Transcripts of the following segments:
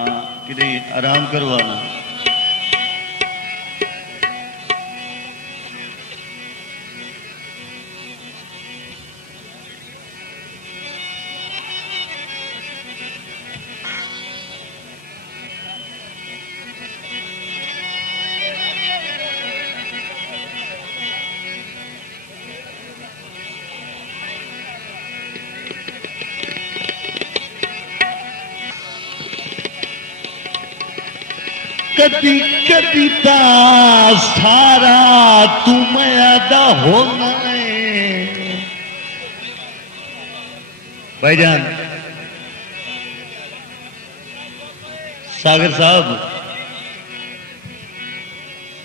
हाँ कि आराम करवाना। कदी कदी ता सारा तू मैदा होना है। भाईजान सागर साहब,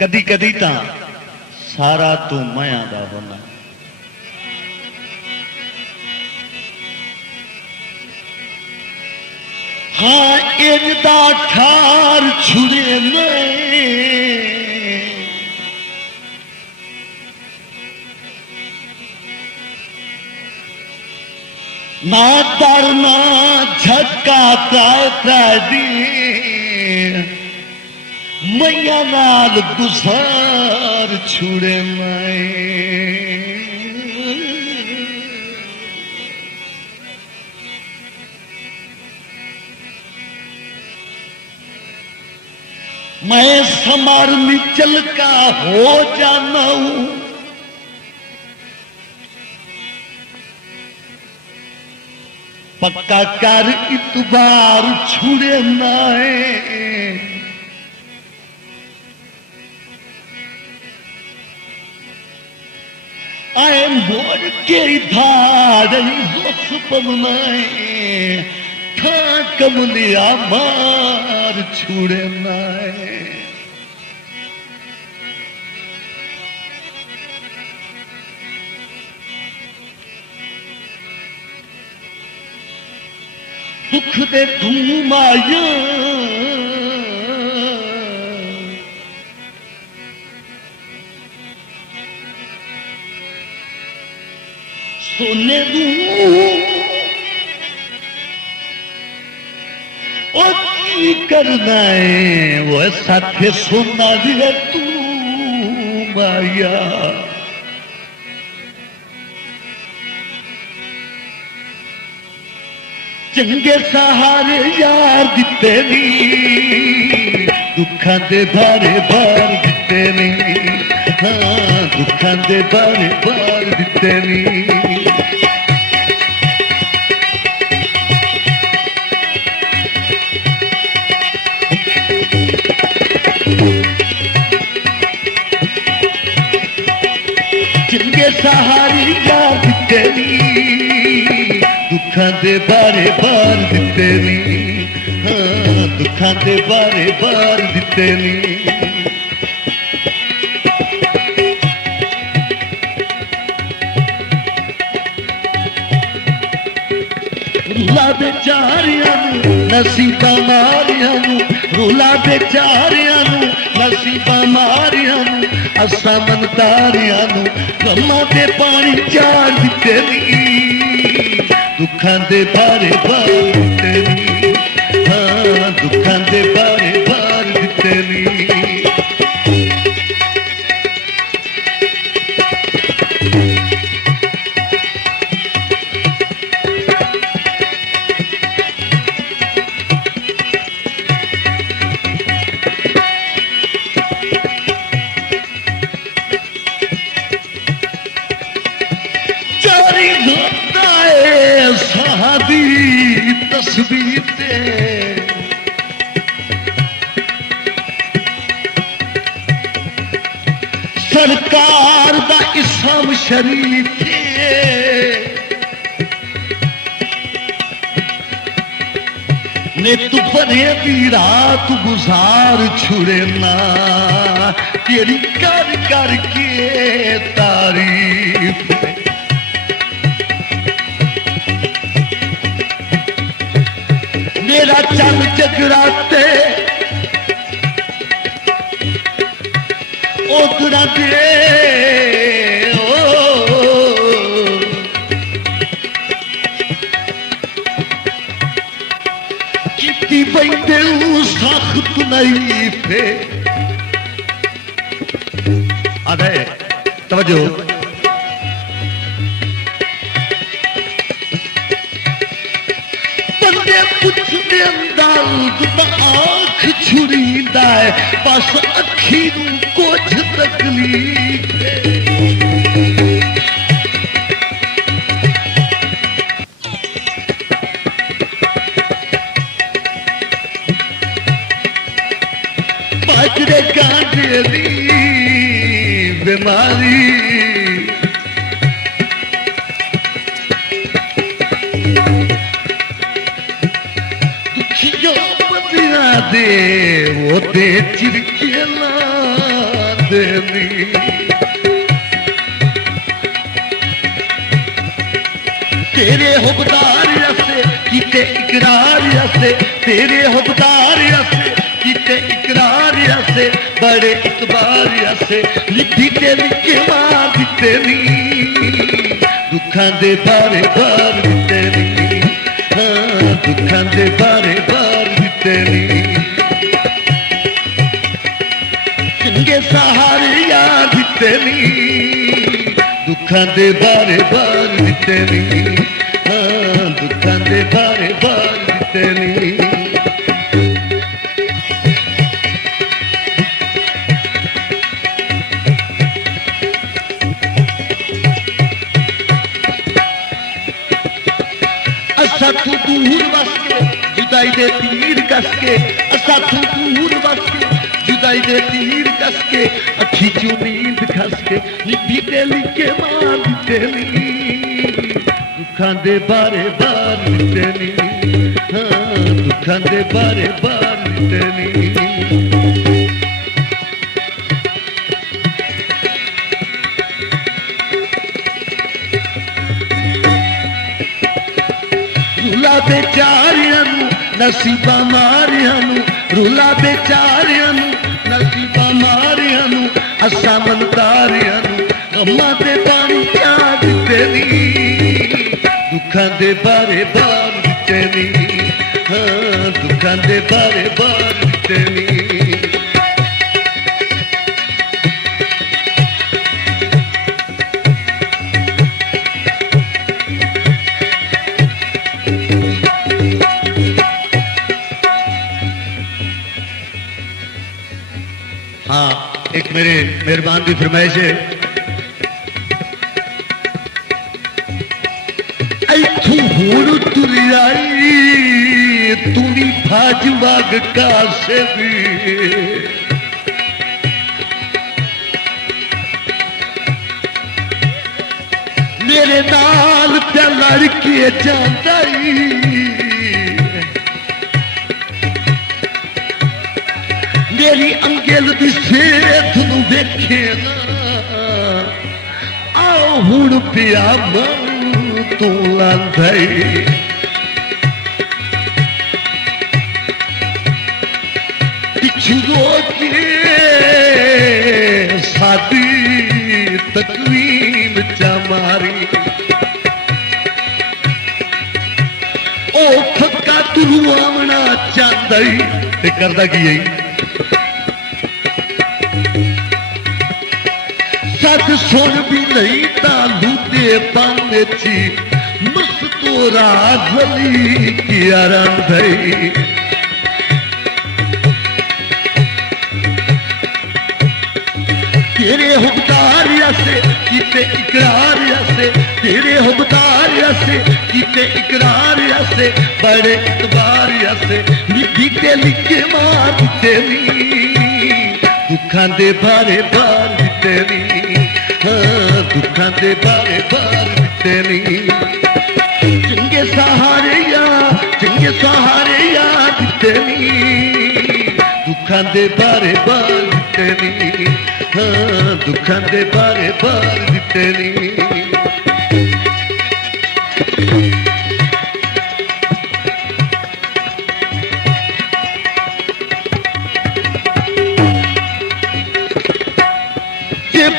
कदी कदी ता सारा तू मैदा होना। हाँ इनदा ठार छुड़े ना तरना झटका त्राय दी मैया नाल गुसार छुड़े मैं समार निचल का हो जाना हूं। पक्का कर इतबार छुड़े नाए। आए मोड़ के धार होश बननाए। था कमलिया मार छुड़े नाए। दुख दे धूम आया सोने दू और की करना है वो साथे सोना दिया तू माया। चंगे सहारे यार दिते नी दुखा दे बारे बार दिते नी। हाँ दुखा दे बारे बार दिते नी। चंगे सहारे यार दिते नी दुखा दे बारे बार दिते नी। हाँ दुखा दे बारे बार दिते नी। रुला बेचारियां नसीबा मारियां रुला बेचारियां नसीबा मारियां असा मनतारियां गम्मा दे पानी चार दिते नी। दुखा दे बारे बार दिते नी। हाँ दुखा दे बारे बार दिते नी। जारी होता है सादी तस्वीर ते सरकार दा इस्लाम शरीफ ने तू भरे दी रात गुजार छुड़े ना तेरी कर कर के तारीफ। मेरा चल जगराते ओदरा दे की वैदे सख्त नहीं थे आधे तवज्जो बंदे पुछदे अंदाज आँख छुरींदा है बस अखी नूं कुछ तकलीफ है बाजरे गांजे दी बीमारी दुखियों बदिया दे वो दे चिरके ना देनी तेरे हुबदार से कीते इकरार से तेरे हुबदार से कीते इकरार से बड़े इतबार से लिखी ते लिखे मार दिते नी दुखां दे बारे बार दिते नी हाँ दुखां दे बारे बार दिते नी चंगे सहारे यार दिते नी दुखां दे बारे बार दिते नी हाँ दुखां दे बारे बार दिते नी असा तू दूर बस के जुदाई दे तीर कस के असा तू दूर बस के जुदाई दे तीर कस के अखी चू नींद खस के लिखी ते लिखे मार दिते नी दुखां दे बारे बार दिते नी हाँ दुखां दे बारे बार दिते नी रुला बेचारियां नसीबा मारियां रुला बेचारियां नसीबा मारियां असा मनदारियां गम्मा दे पानी क्या दिते नी दुखां दे बारे बार दिते नी हाँ दुखां दे बारे बार दिते नी हाँ एक मेरे मेहरबान की फरमाइश है ऐथू हूड़ तुरी आई तुरी भाज वाग कासे भी मेरे नाल प्या लड़के जाता मेरी अंगेल दी सेठ नूं वेखे ना आओ हुण पिया मां तू लांधई पिछू के सादी तकवीम चा मारी ओ थका तू आवना चांदई ते करदा की यही सद सुन भी नहीं तालू दे ताने ची मस्तोरा गली की आराम भई तेरे हुबदार से कीते इकरार से तेरे हुबदार से कीते इकरार से बड़े इतबार से लिखी ते लिखे मार दिते नी दुखां दे बारे बार दिते नी हाँ दुखां दे बारे बार दिते नी चंगे सहारे या दिते नी दुखां दे बारे बार दिते नी हाँ दुखां दे बारे बार दिते नी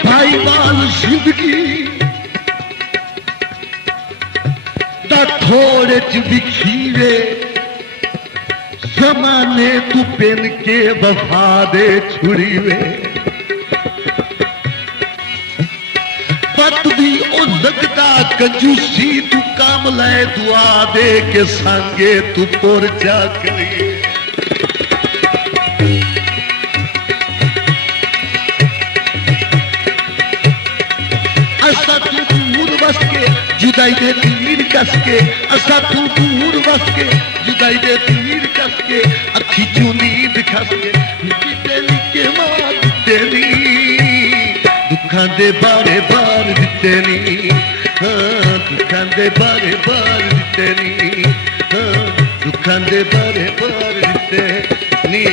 भाईवाल जिंदगी दा थोड़े च बिखीरे जमाने तू पेन के वफा दे छुड़ी वे पत भी ओ लगता कंजूसी तू काम लाए दुआ दे के सांगे तू पोर जा करी असा तू दूर बस के जुदाई दे तीर कस के असा तू दूर बस के जुदाई दे तीर कस के अखी चू नींद खस के तेरी के मार तेरी दुखां दे बारे बार दिते नी हाँ दुखां दे बारे बार दिते नी हाँ दुखां दे बारे बार दिते नी